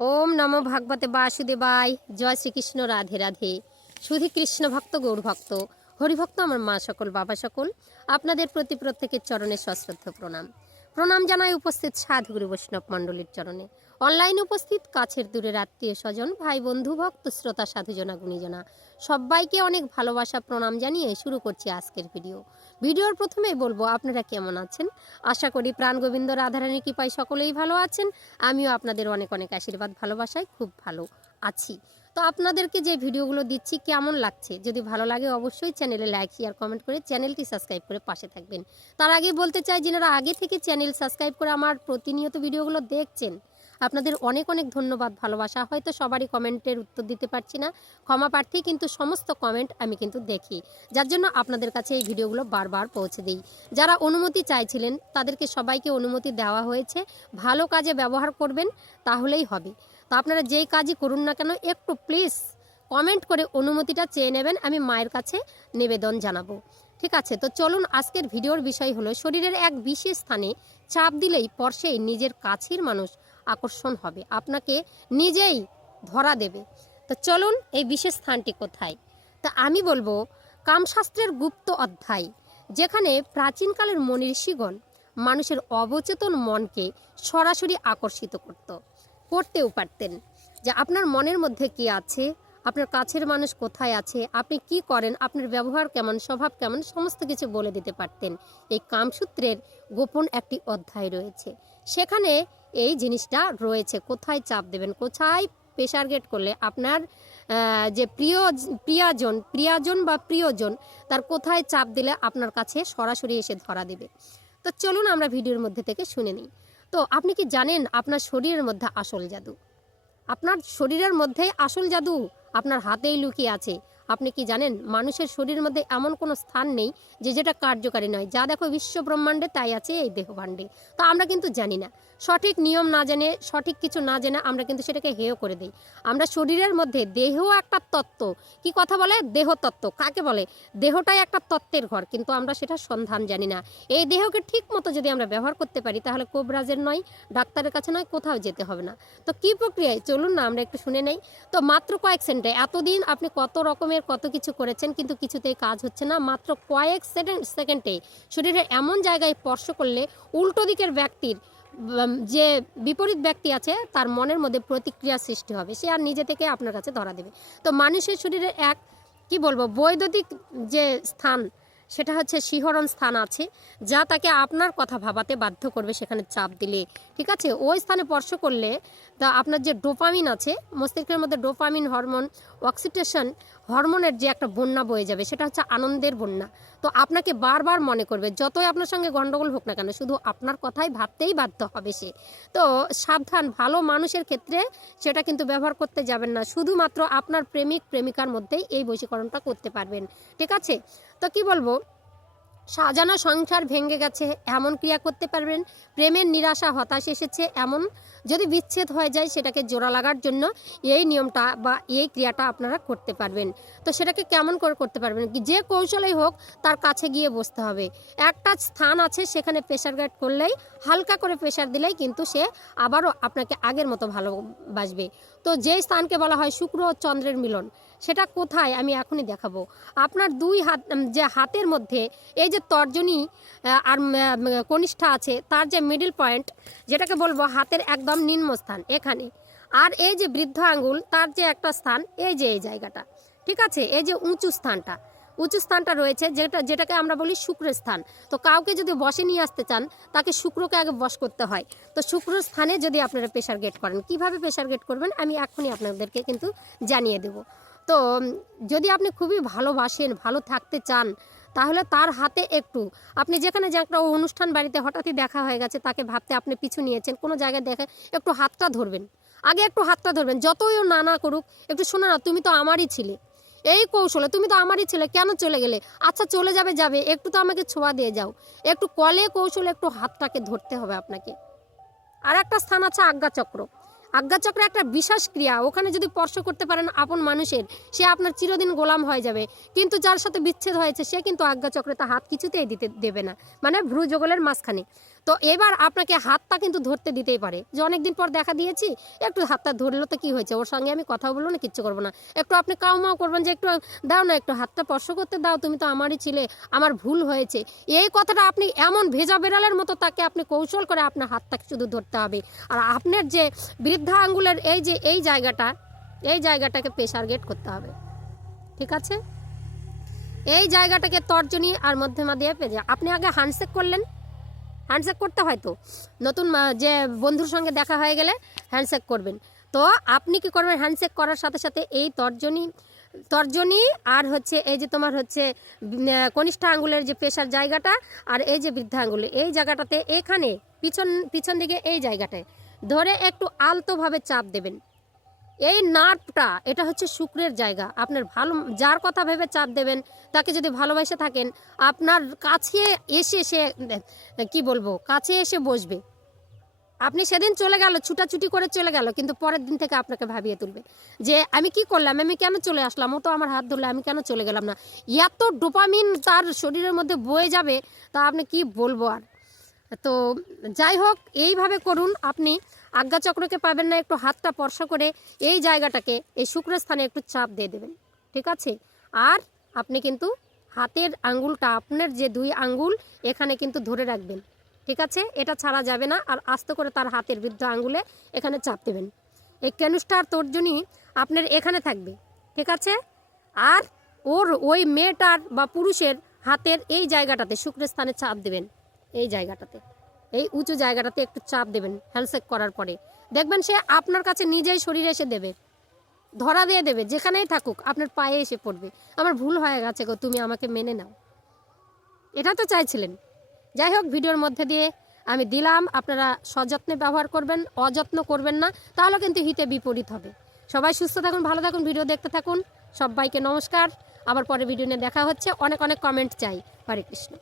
ওম নমো ভাগবতে বাসুদেবায়। জয় শ্রীকৃষ্ণ, রাধে রাধে। শুধু কৃষ্ণ ভক্ত, গৌর ভক্ত, হরিভক্ত, আমার মা সকল, বাবা সকল, আপনাদের প্রতি প্রত্যেকের চরণে সশ্রদ্ধ প্রণাম। প্রণাম জানাই উপস্থিত সাধুগুরু বৈষ্ণব মণ্ডলীর চরণে, অনলাইন উপস্থিত কাছের দূরের আত্মীয় স্বজন, ভাই বন্ধু, ভক্ত শ্রোতা, সাধুজনা, গুণীজনা, সবাইকে অনেক ভালোবাসা প্রণাম জানিয়ে শুরু করছি আজকের ভিডিওর প্রথমেই বলবো আপনারা কেমন আছেন। আশা করি প্রাণ গোবিন্দ রাধারানীর কৃপায় সকলেই ভালো আছেন। আমিও আপনাদের অনেক অনেক আশীর্বাদ ভালোবাসায় খুব ভালো আছি। তো আপনাদেরকে যে ভিডিওগুলো দিচ্ছি কেমন লাগছে, যদি ভালো লাগে অবশ্যই চ্যানেলে লাইক শেয়ার কমেন্ট করে চ্যানেলটি সাবস্ক্রাইব করে পাশে থাকবেন। তার আগে বলতে চাই, যিনারা আগে থেকে চ্যানেল সাবস্ক্রাইব করে আমার প্রতিনিয়ত ভিডিওগুলো দেখছেন, আপনাদের অনেক অনেক ধন্যবাদ ভালোবাসা। হয়তো সবারই কমেন্টের উত্তর দিতে পারছি না, ক্ষমা প্রার্থী, কিন্তু সমস্ত কমেন্ট আমি কিন্তু দেখি, যার জন্য আপনাদের কাছে এই ভিডিওগুলো বারবার পৌঁছে দিই। যারা অনুমতি চাইছিলেন তাদেরকে সবাইকে অনুমতি দেওয়া হয়েছে। ভালো কাজে ব্যবহার করবেন, তাহলেই হবে। তো আপনারা যেই কাজই করুন না কেন, একটু প্লিজ কমেন্ট করে অনুমতিটা চেয়ে নেবেন, আমি মায়ের কাছে নিবেদন জানাবো। ঠিক আছে, তো চলুন। আজকের ভিডিওর বিষয় হলো, শরীরের এক বিশেষ স্থানে চাপ দিলেই স্পর্শেই নিজের কাছের মানুষ আকর্ষণ হবে, আপনাকে নিজেই ধরা দেবে। তো চলুন, এই বিশেষ স্থানটি কোথায়? তা আমি বলবো কামশাস্ত্রের গুপ্ত অধ্যায়, যেখানে প্রাচীনকালের মনি ঋষিগণ মানুষের অবচেতন মনকে সরাসরি আকর্ষিত করতেও পারতেন। যে আপনার মনের মধ্যে কি আছে, আপনার কাছের মানুষ কোথায় আছে, আপনি কি করেন, আপনার ব্যবহার কেমন, স্বভাব কেমন, সমস্ত কিছু বলে দিতে পারতেন। এই কামসূত্রের গোপন একটি অধ্যায় রয়েছে, সেখানে এই জিনিসটা রয়েছে। কোথায় চাপ দেবেন, কোথায় প্রেশার গেট করলে আপনার যে প্রিয়জন বা প্রিয়জন, তার কোথায় চাপ দিলে আপনার কাছে সরাসরি এসে ধরা দেবে। তো চলুন আমরা ভিডিওর মধ্যে থেকে শুনে নিই। তো আপনি কি জানেন আপনার শরীরের মধ্যে আসল জাদু? আপনার শরীরের মধ্যেই আসল জাদু আপনার হাতেই লুকিয়ে আছে। আপনি কি জানেন মানুষের শরীরের মধ্যে এমন কোনো স্থান নেই যেটা কার্যকারী নয়। যা দেখো বিশ্ব ব্রহ্মাণ্ডে তাই আছে এই দেহভাণ্ডে। তো আমরা কিন্তু জানি না, সঠিক নিয়ম না জেনে, সঠিক কিছু না জেনে আমরা কিন্তু সেটাকে হেয় করে দিই। আমরা শরীরের মধ্যে দেহ একটা তত্ত্ব, কি কথা বলে, দেহ তত্ত্ব কাকে বলে? দেহটাই একটা তত্ত্বের ঘর, কিন্তু আমরা সেটা সন্ধান জানি না। এই দেহকে ঠিক মতো যদি আমরা ব্যবহার করতে পারি, তাহলে কোবরাজের নয়, ডাক্তারের কাছে নয়, কোথাও যেতে হবে না। তো কি প্রক্রিয়ায়, চলুন না আমরা একটু শুনে নেই। তো মাত্র কয়েক সেকেন্ডে, এতদিন আপনি কত রকমের কত কিছু করেছেন, কিন্তু কিছুতেই কাজ হচ্ছে না। মাত্র কয়েক সেকেন্ডে শরীরের এমন জায়গায় স্পর্শ করলে উল্টো দিকের ব্যক্তির, যে বিপরীত ব্যক্তি আছে, তার মনের মধ্যে প্রতিক্রিয়া সৃষ্টি হবে, সে আর নিজে থেকে আপনার কাছে ধরা দেবে। তো মানুষের শরীরের এক, কি বলবো, বৈদ্যুতিক যে স্থান, সেটা হচ্ছে শিহরণ স্থান আছে, যা তাকে আপনার কথা ভাবাতে বাধ্য করবে সেখানে চাপ দিলে। ঠিক আছে, ওই স্থানে স্পর্শ করলে তা আপনার যে ডোপামিন আছে মস্তিষ্কের মধ্যে, ডোপামিন হরমোন, অক্সিটোসিন হরমোনের যে একটা বন্যা বয়ে যাবে, সেটা হচ্ছে আনন্দের বন্যা। তো আপনাকে বারবার মনে করবে, যতই আপনার সঙ্গে গণ্ডগোল হোক না কেন, শুধু আপনার কথাই ভাবতেই বাধ্য হবে সে। তো সাবধান, ভালো মানুষের ক্ষেত্রে সেটা কিন্তু ব্যবহার করতে যাবেন না। শুধুমাত্র আপনার প্রেমিক প্রেমিকার মধ্যেই এই বশীকরণটা করতে পারবেন। ঠিক আছে, তো কি বলবো, সাজানো সংসার ভেঙে গেছে এমন ক্রিয়া করতে পারবেন। প্রেমের নিরাশা, হতাশ এসেছে এমন, যদি বিচ্ছেদ হয়ে যায়, সেটাকে জোড়া লাগার জন্য এই নিয়মটা বা এই ক্রিয়াটা আপনারা করতে পারবেন। তো সেটাকে কেমন করে করতে পারবেন, যে কৌশলেই হোক তার কাছে গিয়ে বসতে হবে। একটা স্থান আছে, সেখানে প্রেশার গার্ড করলেই, হালকা করে প্রেশার দিলেই কিন্তু সে আবারও আপনাকে আগের মতো ভালোবাসবে। তো যে স্থানকে বলা হয় শুক্র ও চন্দ্রের মিলন, সেটা কোথায় আমি এখনই দেখাবো। আপনার দুই হাত, যে হাতের মধ্যে এই যে তর্জনী আর কনিষ্ঠা আছে, তার যে মিডল পয়েন্ট, যেটাকে বলবো হাতের একদম নিম্নস্থান এখানে, আর এই যে বৃদ্ধ আঙ্গুল, তার যে একটা স্থান, এই যে এই জায়গাটা, ঠিক আছে, এই যে উঁচু স্থানটা রয়েছে, যেটাকে আমরা বলি শুক্রের স্থান। তো কাউকে যদি বসে নিয়ে আসতে চান, তাকে শুক্রকে আগে বশ করতে হয়। তো শুক্র স্থানে যদি আপনারা প্রেশার গেট করেন, কিভাবে প্রেশার গেট করবেন আমি এখনই আপনাদেরকে কিন্তু জানিয়ে দেব। তো যদি আপনি খুবই ভালোবাসেন, ভালো থাকতে চান, তাহলে তার হাতে একটু, আপনি যেখানে যে একটা অনুষ্ঠান বাড়িতে হঠাৎই দেখা হয়ে গেছে, তাকে ভাবতে আপনি পিছু নিয়েছেন, কোনো জায়গায় দেখে একটু হাতটা ধরবেন, আগে একটু হাতটা ধরবেন, যতই ও না করুক, একটু শোনো না, তুমি তো আমারই ছিলে, এই কৌশলে তুমি তো আমারই ছিলে, কেন চলে গেলে? আচ্ছা চলে যাবে, একটু তো আমাকে ছোঁয়া দিয়ে যাও। একটু কলে কৌশলে একটু হাতটাকে ধরতে হবে আপনাকে। আর একটা স্থান আছে আজ্ঞাচক্র। আজ্ঞাচক্র একটা বিশেষ ক্রিয়া, ওখানে যদি স্পর্শ করতে পারেন আপন মানুষের, সে আপনার চিরদিন গোলাম হয়ে যাবে। কিন্তু যার সাথে বিচ্ছেদ হয়েছে, সে কিন্তু আজ্ঞাচক্রে তার হাত কিছুতেই দিতে দেবে না, মানে ভ্রু যুগলের মাঝখানে। তো এবার আপনাকে হাতটা কিন্তু ধরতে দিতেই পারে, যে অনেকদিন পর দেখা দিয়েছি, একটু হাতটা ধরলো তো কি হয়েছে, ওর সঙ্গে আমি কথা বলবো না, কিচ্ছু করবো না, একটু আপনি কাউমাও করবেন যে একটু দাও না, একটু হাতটা স্পর্শ করতে দাও, তুমি তো আমারই ছিলে, আমার ভুল হয়েছে। এই কথাটা আপনি এমন ভেজা বেড়ালের মতো তাকে আপনি কৌশল করে আপনার হাতটাকে শুধু ধরতে হবে। আর আপনার যে বৃদ্ধা আঙ্গুলের এই জায়গাটাকে প্রেসার গেট করতে হবে, ঠিক আছে? এই জায়গাটাকে তর্জনী আর মধ্যমা দিয়ে পেঁচে আপনি আগে হ্যান্ডশেক করলেন, হ্যান্ডশেক করতে হয় তো, নতুন যে বন্ধুর সঙ্গে দেখা হয়ে গেলে হ্যান্ডশেক করবেন। তো আপনি কি করবেন, হ্যান্ডশেক করার সাথে সাথে এই তর্জনী আর হচ্ছে এই যে তোমার হচ্ছে কনিষ্ঠ আঙ্গুলের যে পেশার জায়গাটা আর এই যে বৃদ্ধা আঙ্গুলের এই জায়গাটাতে, এখানে পিছন দিকে এই জায়গাটায় ধরে একটু আলতোভাবে চাপ দেবেন। এই নার্ভটা এটা হচ্ছে শুক্রের জায়গা, আপনার ভালো যার কথা ভেবে চাপ দেবেন, তাকে যদি ভালোবাসে থাকেন, আপনার কাছে এসে সে কি বলবো, কাছে এসে বসবে। আপনি সেদিন চলে গেল, ছুটাছুটি করে চলে গেল, কিন্তু পরের দিন থেকে আপনাকে ভাবিয়ে তুলবে যে আমি কি করলাম, আমি কেন চলে আসলাম, ও তো আমার হাত ধরলে, আমি কেন চলে গেলাম না। এত ডোপামিন তার শরীরের মধ্যে বয়ে যাবে, তা আপনি কি বলবো আর। তো যাই হোক, এইভাবে করুন। আপনি আজ্ঞাচক্রকে পাবেন না, একটু হাতটা স্পর্শ করে এই জায়গাটাকে, এই শুক্রস্থানে একটু চাপ দিয়ে দেবেন, ঠিক আছে? আর আপনি কিন্তু হাতের আঙ্গুলটা, আপনার যে 2 আঙ্গুল এখানে কিন্তু ধরে রাখবেন, ঠিক আছে? এটা ছাড়া যাবে না। আর আস্তে করে তার হাতের বৃদ্ধ আঙ্গুলে এখানে চাপ দেবেন। এই কেনুষ্ঠার তর্জনী আপনার এখানে থাকবে, ঠিক আছে? আর ওই মেয়েটার বা পুরুষের হাতের এই জায়গাটাতে শুক্রস্থানে চাপ দেবেন, এই জায়গাটাতে, এই উঁচু জায়গাটাতে একটু চাপ দেবেন। হ্যান্ডশেক করার পরে দেখবেন সে আপনার কাছে নিজেই শরীরে এসে দেবে, ধরা দিয়ে দেবে, যেখানেই থাকুক আপনার পায়ে এসে পড়বে, আমার ভুল হয়ে গেছে গো, তুমি আমাকে মেনে নাও। এটা তো চাইছিলেন। যাই হোক, ভিডিওর মধ্যে দিয়ে আমি দিলাম, আপনারা সযত্নে ব্যবহার করবেন, অযত্ন করবেন না, তাহলে কিন্তু হিতে বিপরীত হবে। সবাই সুস্থ থাকুন, ভালো থাকুন, ভিডিও দেখতে থাকুন। সবাইকে নমস্কার, আবার পরে ভিডিও নিয়ে দেখা হচ্ছে। অনেক অনেক কমেন্ট চাই। হরে কৃষ্ণ।